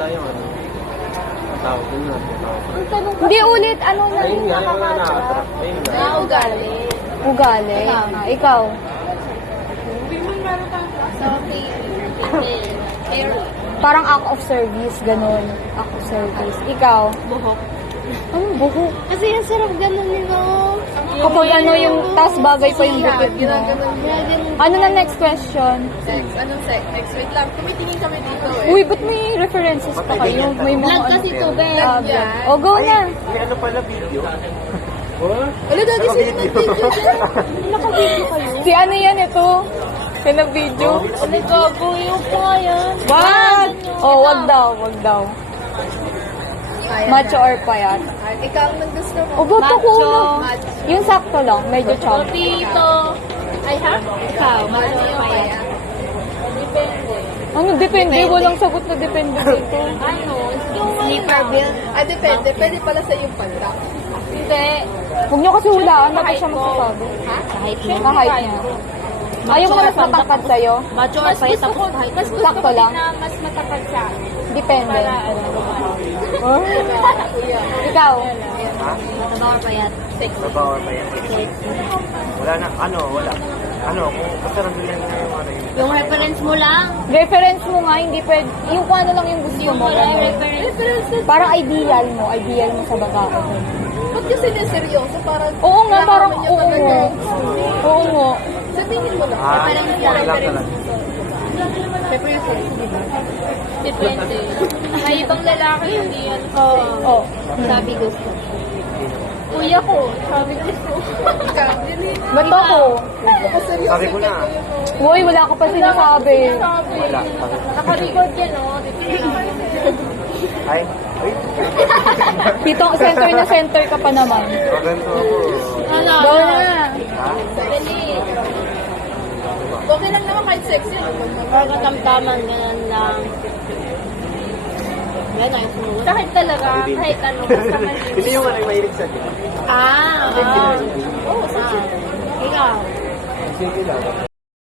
tayo, ano? Tawag din natin. Hindi ulit, ano na Ayun yung nga, yung nakaka-attract? nakaka-attract. Ayun nga. Ugali. Ugali. Ikaw? Parang act of service, ganun. Act of service. Ikaw? Buhok. Anong buhok? Kasi ang sarap ganun nila. Kapag ano yung tas bagay pa yung gupit mo. Ginaganon niya. Ano na next question? Sex. Anong sex? Next, wait lang. Tumitingin kami dito eh. Uy, ba't may references pa kayo? May mga Vlog kasi to, be. Ah, Vlog yan. O, go na. May ano pala video? What? Wala, dati sila nag-video. Naka-video kayo? Si ano yan ito? Pina-video? Ano gago yung pa yan? Wag! Oh, wag daw, wag daw. Macho or payat? Ikaw ang gusto mo. O, ba't ako Macho. na? Yung sakto lang, medyo chubby. Tito. Ay, ha? Ikaw, macho or payat? Depende. Ano, depende. Walang sagot na depende dito. Ano? Sleeper bill? Ah, depende. Pwede pala sa yung pagka. Hindi. Huwag nyo kasi hulaan, ba't siya masasabi? Ha? Kahit Kahit niya. Ayaw mo na mas matangkad sa'yo? Macho or payat? Tapos kahit. Mas gusto Sakto ko lang? din na mas matapad siya. Depende. Para ano. Oh. Ikaw? Ha? Mataba or payat? Sex. Babawa pa yan. Wala na, wala. Kung basta nandun lang na yung ano yun. Yung reference mo lang. Reference mo nga, hindi pwede. Yung kung ano lang yung gusto Yung mo. wala yung ganun. reference. Parang ideal mo sa babae. Ba't kasi seryoso? Parang Oo nga, parang kailangan oo niya nga. talaga. Oo nga. Sa tingin mo lang. Wala lang talaga. Reference, di ba? Depende. May ibang lalaki, hindi yan. Oh. Sabi gusto. Kuya ko, sabi gusto. Ikaw, Ba't ako? Sabi ko na. Uy, wala ka pa sinasabi. Wala. Naka-record yan, no? Ay, Dito, center ka pa naman. maganto ako. Ano? Go na. Ha? Okay lang naman kahit sexy. Or katamtaman, ganun lang. Yan ay sunod. Kahit talaga, kahit ano. Basta malinis. Hindi yung ano yung mahilig sa Ah, oo. Oo, sa ikaw. Sige lang.